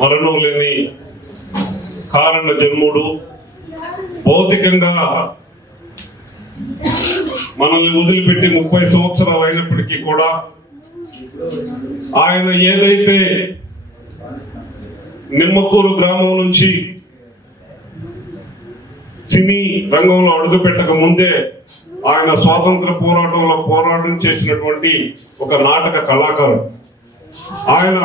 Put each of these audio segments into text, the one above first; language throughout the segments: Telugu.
మరణం లేని కారణ జన్ముడు, భౌతికంగా మనల్ని వదిలిపెట్టి 30 సంవత్సరాలు అయినప్పటికీ కూడా ఆయన ఏదైతే నిమ్మకూరు గ్రామం నుంచి సినీ రంగంలో అడుగుపెట్టక ముందే ఆయన స్వాతంత్ర పోరాటంలో పోరాటం చేసినటువంటి ఒక నాటక కళాకారుడు. ఆయన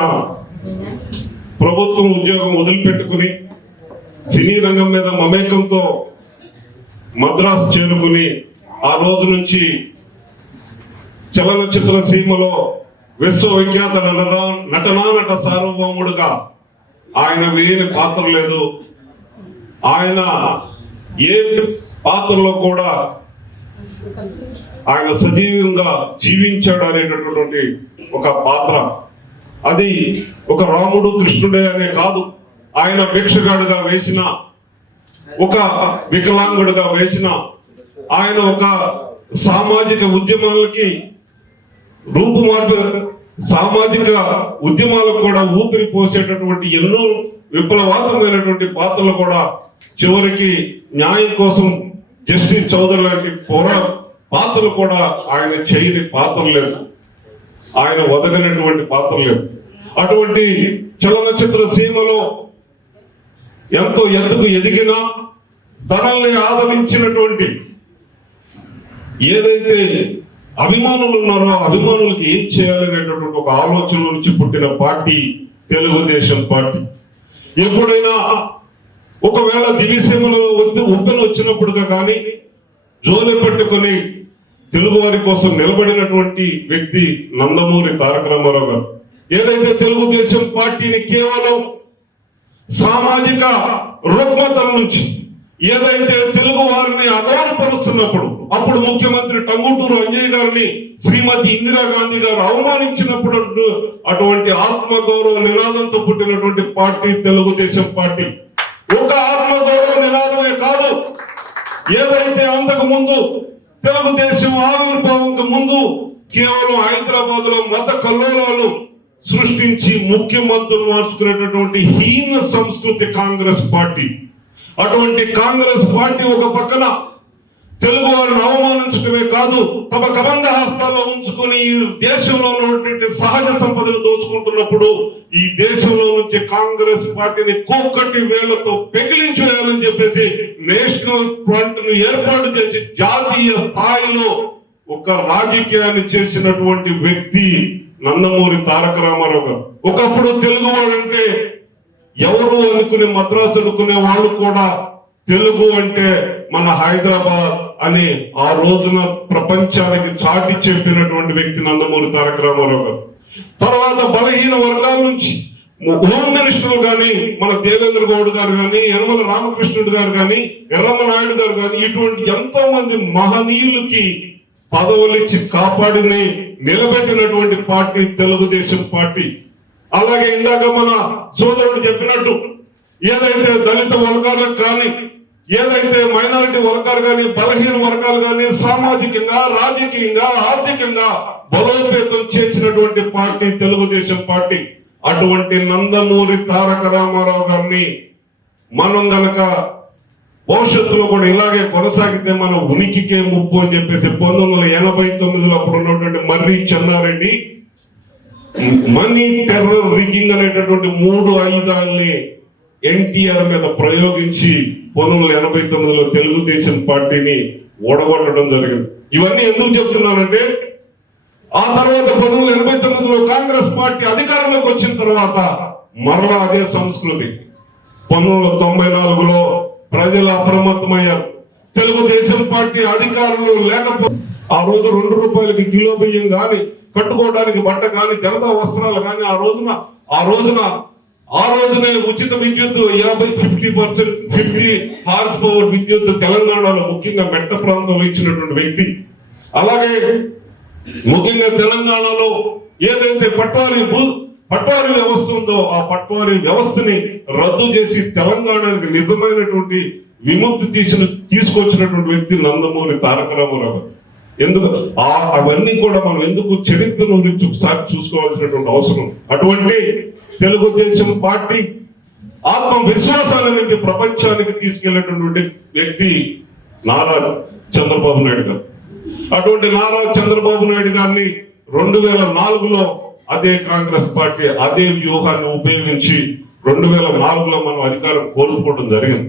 ప్రభుత్వం ఉద్యోగం వదిలిపెట్టుకుని సినీ రంగం మీద మమేకంతో మద్రాసు చేరుకుని ఆ రోజు నుంచి చలనచిత్ర సీమలో విశ్వవిఖ్యాత నట సార్వభౌముడుగా ఆయన వేయని పాత్ర లేదు. ఆయన ఏ పాత్రలో కూడా ఆయన సజీవంగా జీవించాడు అనేటటువంటి ఒక పాత్ర. అది ఒక రాముడు కృష్ణుడే అనే కాదు, ఆయన భిక్షగాడుగా వేసిన, ఒక వికలాంగుడుగా వేసిన, ఆయన ఒక సామాజిక ఉద్యమాలకి రూపుమార్పు, సామాజిక ఉద్యమాలకు కూడా ఊపిరి పోసేటటువంటి ఎన్నో విప్లవాత్మకమైనటువంటి పాత్రలు కూడా చివరికి న్యాయం కోసం జస్టిస్ చౌదరి లాంటి పాత్రలు కూడా ఆయన చేయని పాత్ర లేదు, ఆయన వదగనటువంటి పాత్ర లేదు. అటువంటి చలనచిత్ర సీమలో ఎంతో ఎత్తుకు ఎదిగినా తనల్ని ఆదరించినటువంటి ఏదైతే అభిమానులు ఉన్నారో అభిమానులకి ఏం చేయాలనేటటువంటి ఒక ఆలోచన నుంచి పుట్టిన పార్టీ తెలుగుదేశం పార్టీ. ఎప్పుడైనా ఒకవేళ దివిసీమలో ఉప్పెన వచ్చినప్పుడుగా కానీ జోలె పట్టుకుని తెలుగు వారి కోసం నిలబడినటువంటి వ్యక్తి నందమూరి తారక రామారావు గారు. ఏదైతే తెలుగుదేశం పార్టీని కేవలం సామాజిక రుగ్మతల నుంచి ఏదైతే తెలుగు వారిని అగౌరవపరుస్తున్నప్పుడు, అప్పుడు ముఖ్యమంత్రి టంగుటూరు అంజయ్య గారిని శ్రీమతి ఇందిరాగాంధీ గారు అవమానించినప్పుడు అటువంటి ఆత్మగౌరవ నినాదంతో పుట్టినటువంటి పార్టీ తెలుగుదేశం పార్టీ. ఒక ఆత్మగౌరవ నినాదమే కాదు, ఏదైతే అంతకు ముందు తెలుగుదేశం ఆవిర్భావంకు ముందు కేవలం హైదరాబాద్ లో మత కల్లోలాలు సృష్టించి ముఖ్యమంత్రులు మార్చుకునేటటువంటి హీన సంస్కృతి కాంగ్రెస్ పార్టీ. అటువంటి కాంగ్రెస్ పార్టీ ఒక పక్కన తెలుగు వారిని అవమానించడమే కాదు, తమ కబంధ హస్తాల్లో ఉంచుకొని ఈ దేశంలో ఉన్నటువంటి సహజ సంపదను దోచుకుంటున్నప్పుడు ఈ దేశంలో నుంచి కాంగ్రెస్ పార్టీని కోక్కటి వేళ్లతో పెకిలించేయాలని చెప్పేసి నేషనల్ ఫ్రంట్ ను ఏర్పాటు చేసి జాతీయ స్థాయిలో ఒక రాజకీయాన్ని చేసినటువంటి వ్యక్తి నందమూరి తారక రామారావు గారు. ఒకప్పుడు తెలుగు వాడంటే ఎవరు అనుకునే మద్రాసు అనుకునే వాళ్ళు కూడా తెలుగు అంటే మన హైదరాబాద్ అని ఆ రోజున ప్రపంచానికి చాటి చెప్పినటువంటి వ్యక్తి నందమూరి తారక రామారావు గారు. తర్వాత బలహీన వర్గాల నుంచి హోమ్ మినిస్టర్లు కానీ మన దేవేంద్ర గౌడ్ గారు కానీ, యనమల రామకృష్ణుడు గారు కానీ, ఎర్రమనాయుడు గారు కానీ, ఇటువంటి ఎంతో మంది మహనీయులకి పదవులిచ్చి కాపాడిని నిలబెట్టినటువంటి పార్టీ తెలుగుదేశం పార్టీ. అలాగే ఇందాక మన సోదరుడు చెప్పినట్టు ఏదైతే దళిత వర్గాలకు కానీ, ఏదైతే మైనారిటీ వర్గాలు కానీ, బలహీన వర్గాలు కానీ సామాజికంగా, రాజకీయంగా, ఆర్థికంగా బలోపేతం చేసినటువంటి పార్టీ తెలుగుదేశం పార్టీ. అటువంటి నందమూరి తారక రామారావు గారిని మనం గనక భవిష్యత్తులో కూడా ఇలాగే కొనసాగితే మన ఉనికికే ముప్పు అని చెప్పేసి 1989లో అప్పుడు ఉన్నటువంటి మర్రి చెన్నారెడ్డి మనీ టెర్రర్ రిగ్గింగ్ అనేటటువంటి 3 ఆయుధాలని ఎన్టీఆర్ మీద ప్రయోగించి 1989లో తెలుగుదేశం పార్టీని ఓడగొట్టడం జరిగింది. ఇవన్నీ ఎందుకు చెప్తున్నానంటే ఆ తర్వాత 1989లో కాంగ్రెస్ పార్టీ అధికారంలోకి వచ్చిన తర్వాత మరలా అదే సంస్కృతి. 1994లో ప్రజలు అప్రమత్తమయ్యారు. తెలుగుదేశం పార్టీ అధికారంలో లేకపోతే ఆ రోజు 2 రూపాయలకి కిలో బియ్యం కానీ, కట్టుకోవడానికి బట్ట కానీ, జనతా వస్త్రాలు కానీ ఆ రోజునే ఉచిత విద్యుత్ 50 హార్స్ పవర్ విద్యుత్ తెలంగాణలో ముఖ్యంగా మెట్ట ప్రాంతంలో ఇచ్చినటువంటి వ్యక్తి. అలాగే ముఖ్యంగా తెలంగాణలో ఏదైతే పట్వారీ వ్యవస్థ ఉందో ఆ పట్వారీ వ్యవస్థని రద్దు చేసి తెలంగాణకి నిజమైనటువంటి విముక్తి తీసుకొచ్చినటువంటి వ్యక్తి నందమూరి తారక రామారావు గారు. ఎందుకు అవన్నీ కూడా మనం ఎందుకు చరిత్ర గురించి ఒకసారి చూసుకోవాల్సినటువంటి అవసరం. అటువంటి తెలుగుదేశం పార్టీ ఆత్మవిశ్వాసాలన్నింటి ప్రపంచానికి తీసుకెళ్లేటటువంటి వ్యక్తి నారా చంద్రబాబు నాయుడు గారు. అటువంటి నారా చంద్రబాబు నాయుడు గారిని 2004లో అదే కాంగ్రెస్ పార్టీ అదే వ్యూహాన్ని ఉపయోగించి 2004లో మనం అధికారం కోల్పోవడం జరిగింది.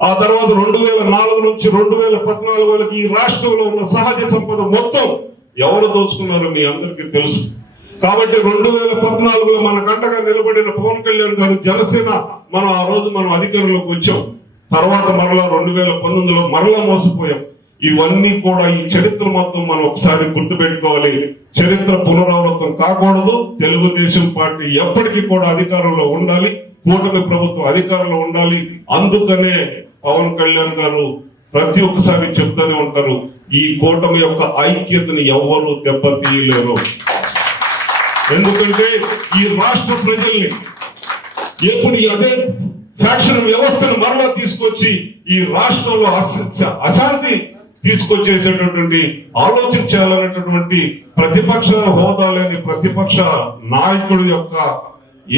ఆ తర్వాత 2004 నుంచి 2014 వరకు ఈ రాష్ట్రంలో ఉన్న సహజ సంపద మొత్తం ఎవరు దోచుకున్నారో మీ అందరికీ తెలుసు. కాబట్టి 2014లో మన కంటగా నిలబడిన పవన్ కళ్యాణ్ గారు జనసేన మనం ఆ రోజు మనం అధికారంలోకి వచ్చాం. తర్వాత మరలా 2019లో మరలా మోసపోయాం. ఇవన్నీ కూడా ఈ చరిత్ర మొత్తం మనం ఒకసారి గుర్తుపెట్టుకోవాలి. చరిత్ర పునరావృతం కాకూడదు. తెలుగుదేశం పార్టీ ఎప్పటికీ కూడా అధికారంలో ఉండాలి. కూటమి ప్రభుత్వం అధికారంలో ఉండాలి. అందుకనే పవన్ కళ్యాణ్ గారు ప్రతి ఒక్కసారి చెప్తూనే ఉంటారు, ఈ కూటమి యొక్క ఐక్యతని ఎవ్వరూ దెబ్బతీయలేరు. ఎందుకంటే ఈ రాష్ట్ర ప్రజల్ని ఎప్పుడు అదే ఫ్యాక్షన్ వ్యవస్థను మరలా తీసుకొచ్చి ఈ రాష్ట్రంలో అశాంతి తీసుకొచ్చేసేటటువంటి ఆలోచన చేయాలనేటటువంటి ప్రతిపక్ష హోదా లేని ప్రతిపక్ష నాయకుడి యొక్క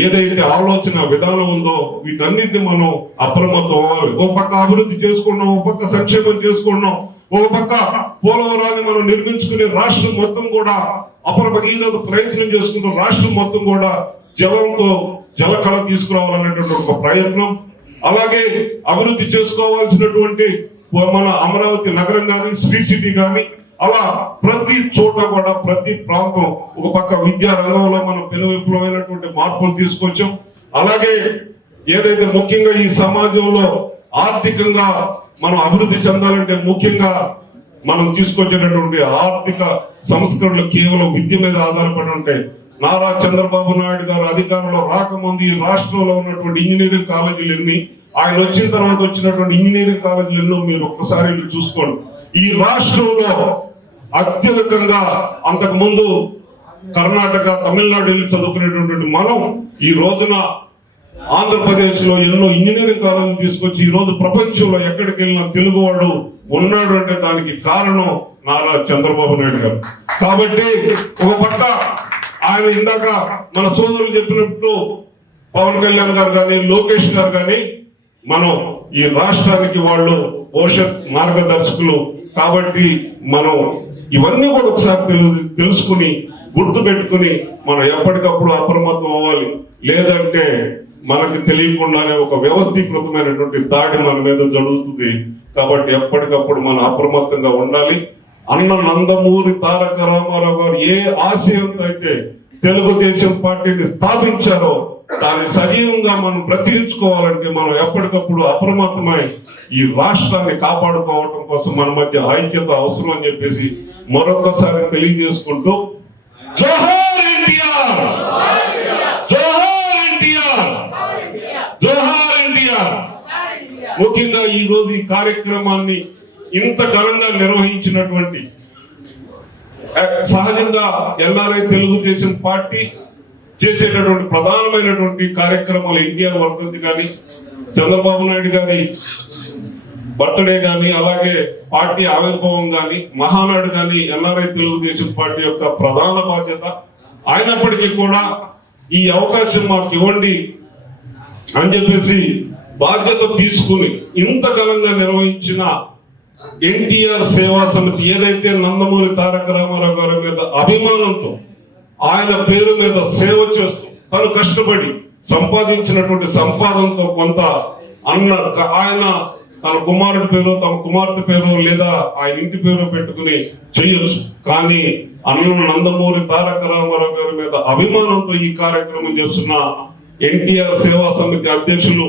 ఏదైతే ఆలోచన విధానం ఉందో వీటన్నిటిని మనం అప్రమత్తం అవ్వాలి. ఒక పక్క అభివృద్ధి చేసుకున్నాం, ఒక పక్క సంక్షేమం చేసుకున్నాం, ఒక పక్క పోలవరాన్ని మనం నిర్మించుకునే రాష్ట్రం మొత్తం కూడా అపరభగీరథ ప్రయత్నం చేసుకుంటాం. రాష్ట్రం మొత్తం కూడా జలంతో జలకళ తీసుకురావాలనేటువంటి ఒక ప్రయత్నం. అలాగే అభివృద్ధి చేసుకోవాల్సినటువంటి మన అమరావతి నగరం కానీ శ్రీ సిటీ కానీ అలా ప్రతి చోట కూడా ప్రతి ప్రాంతం ఒక పక్క విద్యా రంగంలో మనం పెనువిప్లవమైనటువంటి మార్పులు తీసుకొచ్చాం. అలాగే ఏదైతే ముఖ్యంగా ఈ సమాజంలో ఆర్థికంగా మనం అభివృద్ధి చెందాలంటే ముఖ్యంగా మనం తీసుకొచ్చేటటువంటి ఆర్థిక సంస్కరణలు కేవలం విద్య మీద ఆధారపడి ఉంటాయి. నారా చంద్రబాబు నాయుడు గారు అధికారంలో రాకముందు ఈ రాష్ట్రంలో ఉన్నటువంటి ఇంజనీరింగ్ కాలేజీలు ఎన్ని, ఆయన వచ్చిన తర్వాత వచ్చినటువంటి ఇంజనీరింగ్ కాలేజీలు ఎన్నో మీరు ఒక్కసారి చూసుకోండి. ఈ రాష్ట్రంలో అత్యధికంగా అంతకు ముందు కర్ణాటక తమిళనాడు వెళ్ళి చదువుకునేటువంటి మనం ఈ రోజున ఆంధ్రప్రదేశ్ లో ఎన్నో ఇంజనీరింగ్ కాలేజీలు తీసుకొచ్చి ఈ రోజు ప్రపంచంలో ఎక్కడికి వెళ్ళినా తెలుగువాడు ఉన్నాడు అంటే దానికి కారణం నారా చంద్రబాబు నాయుడు గారు. కాబట్టి ఒక పక్క ఆయన ఇందాక మన సోదరులు చెప్పినప్పుడు పవన్ కళ్యాణ్ గారు కానీ లోకేష్ గారు కానీ మనం ఈ రాష్ట్రానికి వాళ్ళు మార్గదర్శకులు. కాబట్టి మనం ఇవన్నీ కూడా ఒకసారి తెలుసుకుని గుర్తు పెట్టుకుని మనం ఎప్పటికప్పుడు అప్రమత్తం అవ్వాలి. లేదంటే మనకి తెలియకుండానే ఒక వ్యవస్థీకృతమైనటువంటి దాడి మన మీద జరుగుతుంది. కాబట్టి ఎప్పటికప్పుడు మనం అప్రమత్తంగా ఉండాలి. అన్న నందమూరి తారక రామారావు గారు ఏ ఆశయంతో అయితే తెలుగుదేశం పార్టీని స్థాపించారో దాన్ని సజీవంగా మనం బ్రతికించుకోవాలంటే మనం ఎప్పటికప్పుడు అప్రమత్తమై ఈ రాష్ట్రాన్ని కాపాడుకోవటం కోసం మన మధ్య ఐక్యత అవసరం అని చెప్పేసి మరొకసారి తెలియజేసుకుంటూ జోహార్ ఎన్టీఆర్, జోహార్ ఎన్టీఆర్, జోహార్ ఎన్టీఆర్. ముఖ్యంగా ఈ రోజు ఈ కార్యక్రమాన్ని ఇంత ఘనంగా నిర్వహించినటువంటి సహజంగా ఎన్ఆర్ఐ తెలుగుదేశం పార్టీ చేసేటటువంటి ప్రధానమైనటువంటి కార్యక్రమాలు ఎన్టీఆర్ వర్ధంతి కానీ చంద్రబాబు నాయుడు గారి బర్త్డే కానీ అలాగే పార్టీ ఆవిర్భావం కానీ మహానాడు కానీ ఎన్ఆర్ఐ తెలుగుదేశం పార్టీ యొక్క ప్రధాన బాధ్యత. అయినప్పటికీ కూడా ఈ అవకాశం మాకు ఇవ్వండి అని చెప్పేసి బాధ్యత తీసుకుని ఇంత ఘనంగా నిర్వహించిన ఎన్టీఆర్ సేవా సమితి ఏదైతే నందమూరి తారక రామారావు గారి మీద అభిమానంతో ఆయన పేరు మీద సేవ చేస్తూ తను కష్టపడి సంపాదించినటువంటి సంపాదనతో కొంత ఆయన తన కుమారుడి పేరు తమ కుమార్తె పేరు లేదా ఆయన ఇంటి పేరు పెట్టుకుని చేయొచ్చు. కానీ నందమూరి తారక రామారావు గారి మీద అభిమానంతో ఈ కార్యక్రమం చేస్తున్న ఎన్టీఆర్ సేవా సమితి అధ్యక్షులు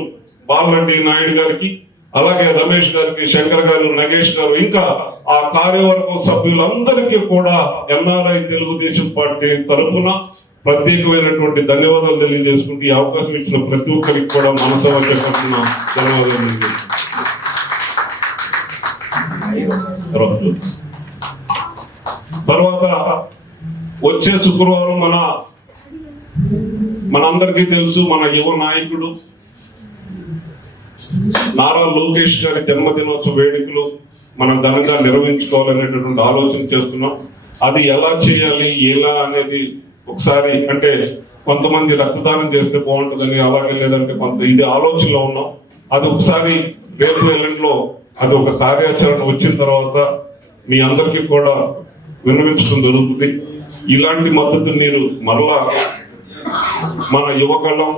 బాలరెడ్డి నాయుడు గారికి అలాగే రమేష్ గారికి శంకర్ గారు నగేష్ గారు ఇంకా ఆ కార్యవర్గం సభ్యులందరికీ కూడా ఎన్ఆర్ఐ తెలుగుదేశం పార్టీ తరఫున ప్రత్యేకమైనటువంటి ధన్యవాదాలు తెలియజేసుకుంటూ ఈ అవకాశం ఇచ్చిన ప్రతి ఒక్కరికి కూడా మనసారా చెప్పిన ధన్యవాదాలు. తర్వాత వచ్చే శుక్రవారం మనందరికీ తెలుసు మన యువ నాయకుడు నారా లోకేష్ గారి జన్మదినోత్సవ వేడుకలు మనం ఘనంగా నిర్వహించుకోవాలనేటటువంటి ఆలోచన చేస్తున్నాం. అది ఎలా చేయాలి, ఎలా అనేది ఒకసారి అంటే కొంతమంది రక్తదానం చేస్తే బాగుంటుందని, అలాగే లేదంటే కొంత ఇది ఆలోచనలో ఉన్నాం. అది ఒకసారి రేపు ఎల్లుండిలో అది ఒక కార్యాచరణ వచ్చిన తర్వాత మీ అందరికీ కూడా విన్నవించడం జరుగుతుంది. ఇలాంటి మద్దతు మీరు మరలా మన యువకులం,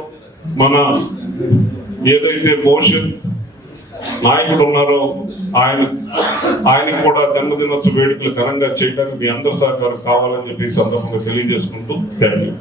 మన ఏదైతే భవిష్యత్ నాయకుడు ఉన్నారో ఆయనకు కూడా జన్మదినోత్సవ వేడుకలు ఘనంగా చేయడానికి మీ అందరి సహకారం కావాలని చెప్పి ఈ సందర్భంగా తెలియజేసుకుంటూ థ్యాంక్ యూ.